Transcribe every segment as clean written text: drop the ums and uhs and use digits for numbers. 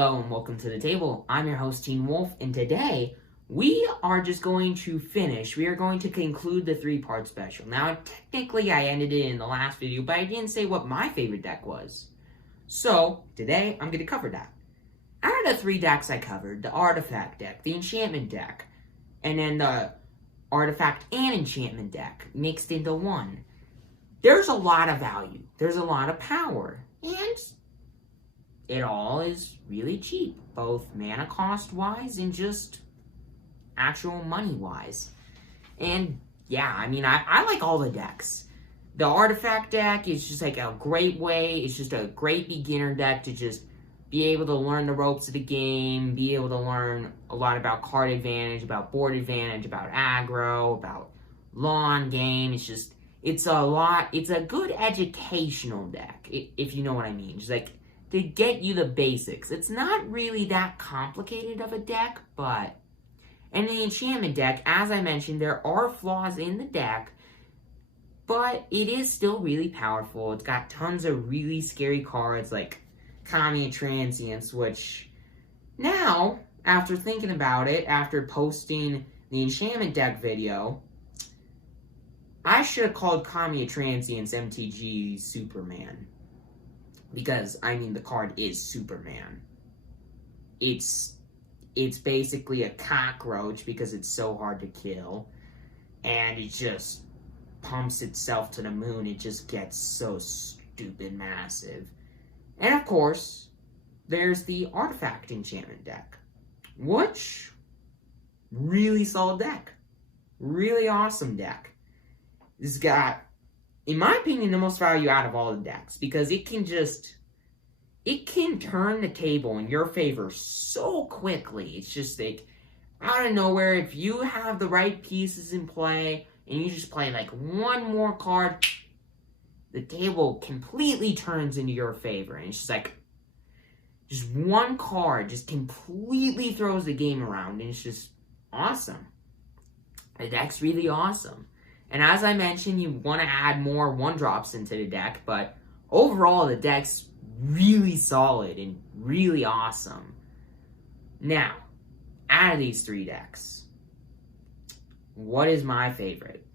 Hello and welcome to the table. I'm your host, Teen Wolf, and today we are just going to we are going to conclude the three-part special. Now, technically I ended it in the last video, but I didn't say what my favorite deck was. So, today I'm going to cover that. Out of the three decks I covered, the Artifact deck, the Enchantment deck, and then the Artifact and Enchantment deck mixed into one, there's a lot of value. There's a lot of power. And it all is really cheap, both mana cost-wise and just actual money-wise. And yeah, I mean, I like all the decks. The Artifact deck is just like a great way, it's just a great beginner deck to just be able to learn the ropes of the game, be able to learn a lot about card advantage, about board advantage, about aggro, about lawn game. It's a good educational deck, if you know what I mean. Just like, to get you the basics. It's not really that complicated of a deck, but... And the Enchantment deck, as I mentioned, there are flaws in the deck, but it is still really powerful. It's got tons of really scary cards like Kami and Transience, which now, after thinking about it, after posting the Enchantment deck video, I should have called Kami and Transience MTG Superman. Because, I mean, the card is Superman. It's basically a cockroach because it's so hard to kill. And it just pumps itself to the moon. It just gets so stupid massive. And, of course, there's the Artifact Enchantment deck. Which, really solid deck. Really awesome deck. It's got, in my opinion, the most value out of all the decks, because it can turn the table in your favor so quickly. It's just like, out of nowhere, if you have the right pieces in play, and you just play like one more card, the table completely turns into your favor. And it's just like, just one card just completely throws the game around, and it's just awesome. The deck's really awesome. And as I mentioned, you want to add more 1-drops into the deck, but overall the deck's really solid and really awesome. Now, out of these three decks, what is my favorite?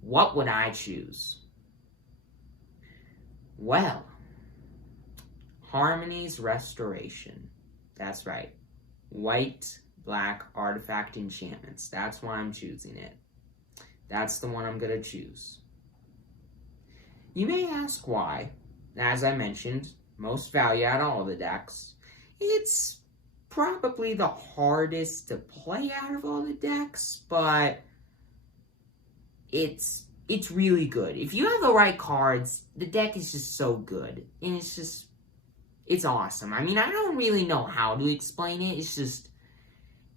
What would I choose? Well, Harmony's Restoration. That's right. White, black, Artifact Enchantments. That's why I'm choosing it. That's the one I'm going to choose. You may ask why. As I mentioned, most value out of all the decks. It's probably the hardest to play out of all the decks, but it's really good. If you have the right cards, the deck is just so good. And it's awesome. I mean, I don't really know how to explain it.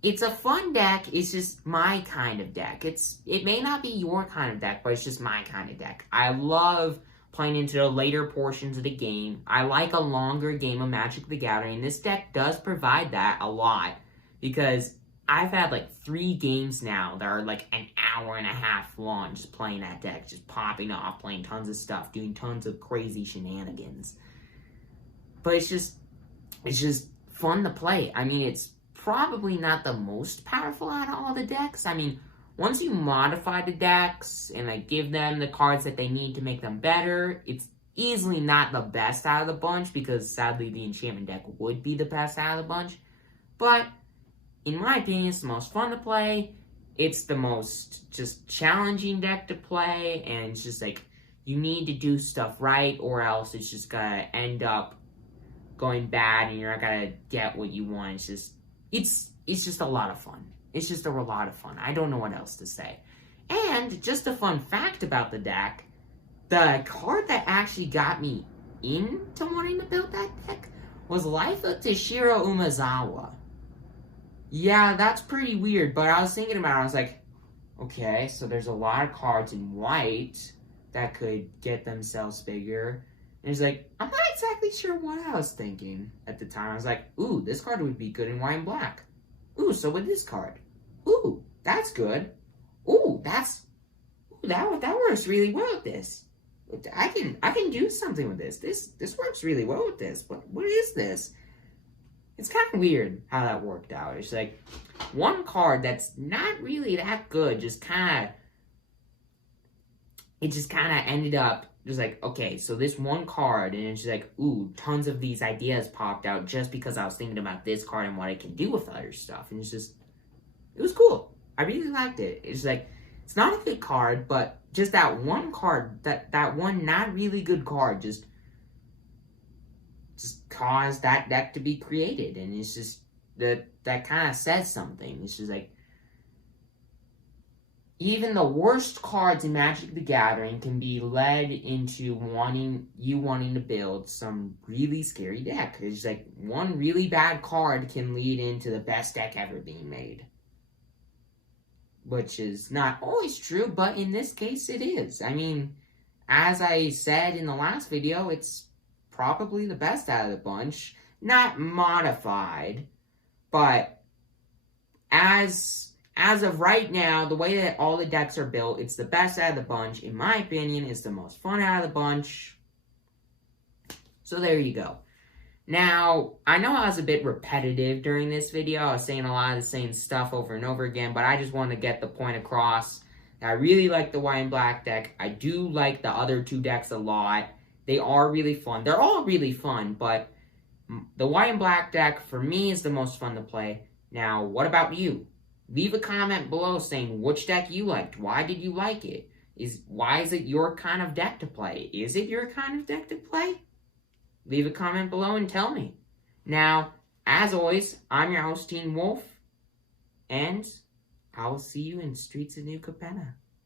It's a fun deck. It's just my kind of deck. It may not be your kind of deck, but it's just my kind of deck. I love playing into the later portions of the game. I like a longer game of Magic the Gathering. This deck does provide that a lot, because I've had like 3 games now that are like an hour and a half long just playing that deck, just popping off, playing tons of stuff, doing tons of crazy shenanigans. But it's just fun to play. I mean, it's probably not the most powerful out of all the decks. I mean, once you modify the decks and like give them the cards that they need to make them better, it's easily not the best out of the bunch, because sadly the Enchantment deck would be the best out of the bunch. But in my opinion, it's the most fun to play. It's the most just challenging deck to play, and it's just like, you need to do stuff right, or else it's just gonna end up going bad and you're not gonna get what you want. It's just a lot of fun. It's just a lot of fun. I don't know what else to say. And just a fun fact about the deck, the card that actually got me into wanting to build that deck was Life of Toshiro Umezawa. Yeah, that's pretty weird, but I was thinking about it, I was like, okay, so there's a lot of cards in white that could get themselves bigger. And it's like, I'm not exactly sure what I was thinking at the time. I was like, ooh, this card would be good in white and black. Ooh, so would this card. Ooh, that's good. Ooh, that works really well with this. I can do something with this. This works really well with this. What is this? it's kind of weird how that worked out. It's like one card that's not really that good, just kind of ended up just like, okay, so this one card, and it's just like, ooh, tons of these ideas popped out just because I was thinking about this card and what I can do with other stuff. And it was cool. I really liked it. It's like, it's not a good card, but just that one card, that one not really good card just caused that deck to be created. And it's just, that kind of says something. It's just like, even the worst cards in Magic the Gathering can be led into wanting to build some really scary deck. It's like one really bad card can lead into the best deck ever being made. Which is not always true, but in this case it is. I mean, as I said in the last video, it's probably the best out of the bunch. Not modified, but as of right now, the way that all the decks are built, it's the best out of the bunch. In my opinion, it's the most fun out of the bunch. So there you go. Now, I know I was a bit repetitive during this video. I was saying a lot of the same stuff over and over again, but I just want to get the point across. I really like the white and black deck. I do like the other two decks a lot. They are really fun. They're all really fun, but the white and black deck, for me, is the most fun to play. Now, what about you? Leave a comment below saying which deck you liked. Why did you like it? Why is it your kind of deck to play? Is it your kind of deck to play? Leave a comment below and tell me. Now, as always, I'm your host, Teen Wolf, and I'll see you in Streets of New Capenna.